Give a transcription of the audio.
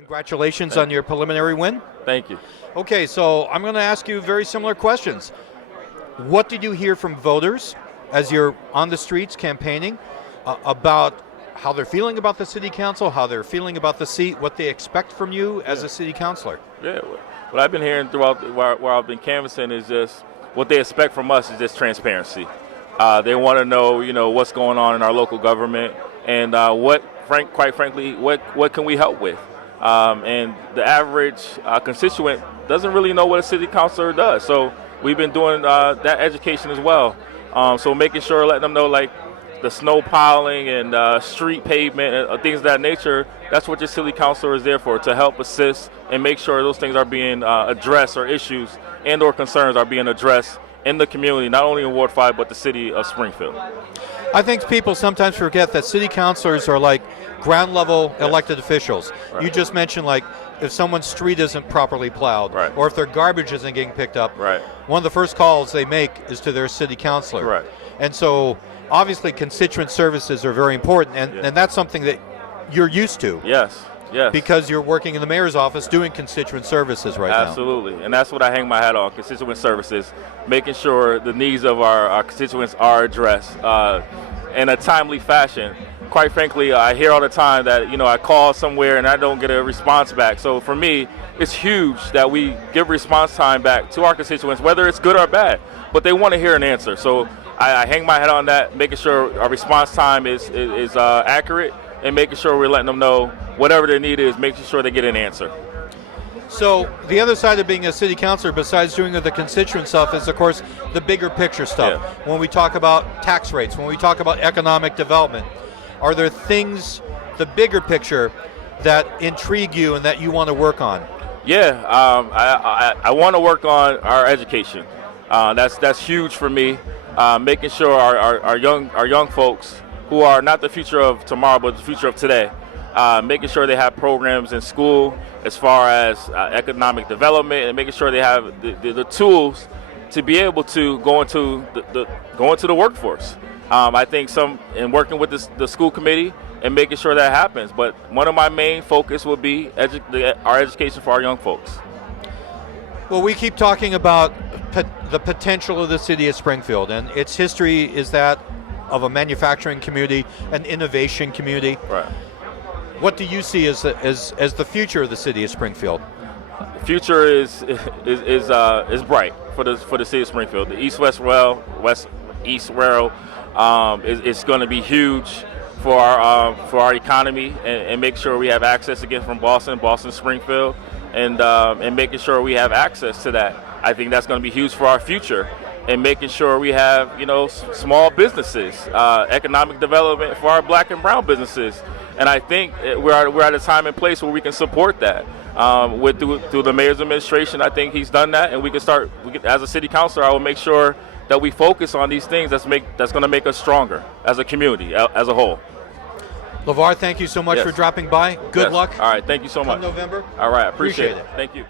Congratulations on your preliminary win. Thank you. Okay, so I'm going to ask you very similar questions. What did you hear from voters as you're on the streets campaigning about how they're feeling about the city council, how they're feeling about the seat, what they expect from you as a city councilor? Yeah, what I've been hearing throughout where I've been canvassing is just what they expect from us is just transparency. They want to know, what's going on in our local government and quite frankly, what can we help with? And the average constituent doesn't really know what a city councilor does. So we've been doing that education as well. So making sure, letting them know, like, the snow piling and street pavement and things of that nature, that's what your city councilor is there for, to help assist and make sure those things are being addressed, or issues and or concerns are being addressed in the community, not only in Ward 5, but the city of Springfield. I think people sometimes forget that city councilors are like ground level elected officials. Right. You just mentioned, like, if someone's street isn't properly plowed, right, or if their garbage isn't getting picked up, right, one of the first calls they make is to their city councilor. Right. And so obviously constituent services are very important, and that's something that you're used to. Yes. Yes. Because you're working in the mayor's office doing constituent services right now. Absolutely. And that's what I hang my hat on, constituent services, making sure the needs of our constituents are addressed in a timely fashion. Quite frankly, I hear all the time that, I call somewhere and I don't get a response back. So for me, it's huge that we give response time back to our constituents, whether it's good or bad, but they want to hear an answer. So I hang my hat on that, making sure our response time is accurate, and making sure we're letting them know whatever their need is, making sure they get an answer. So the other side of being a city councilor, besides doing the constituent stuff, is, of course, the bigger picture stuff. Yeah. When we talk about tax rates, when we talk about economic development, are there things, the bigger picture, that intrigue you and that you want to work on? Yeah, I want to work on our education. That's huge for me. Making sure our young folks, who are not the future of tomorrow but the future of today, making sure they have programs in school as far as economic development, and making sure they have the tools to be able to go into the workforce. I think in working with the school committee and making sure that happens. But one of my main focus will be our education for our young folks. Well, we keep talking about the potential of the city of Springfield, and its history is that of a manufacturing community, an innovation community. Right. What do you see as the future of the city of Springfield? The future is bright for the city of Springfield. The East-West Rail, West-East Rail is going to be huge for our economy, and make sure we have access again from Boston to Springfield, and making sure we have access to that. I think that's going to be huge for our future. And making sure we have, small businesses, economic development for our black and brown businesses. And I think we're at a time and place where we can support that. Through the mayor's administration, I think he's done that, and we can start. As a city councilor, I will make sure that we focus on these things that's going to make us stronger as a community, as a whole. Levar, thank you so much for dropping by. Good luck. All right, thank you so much. Come November. All right, I appreciate it. it. Thank you.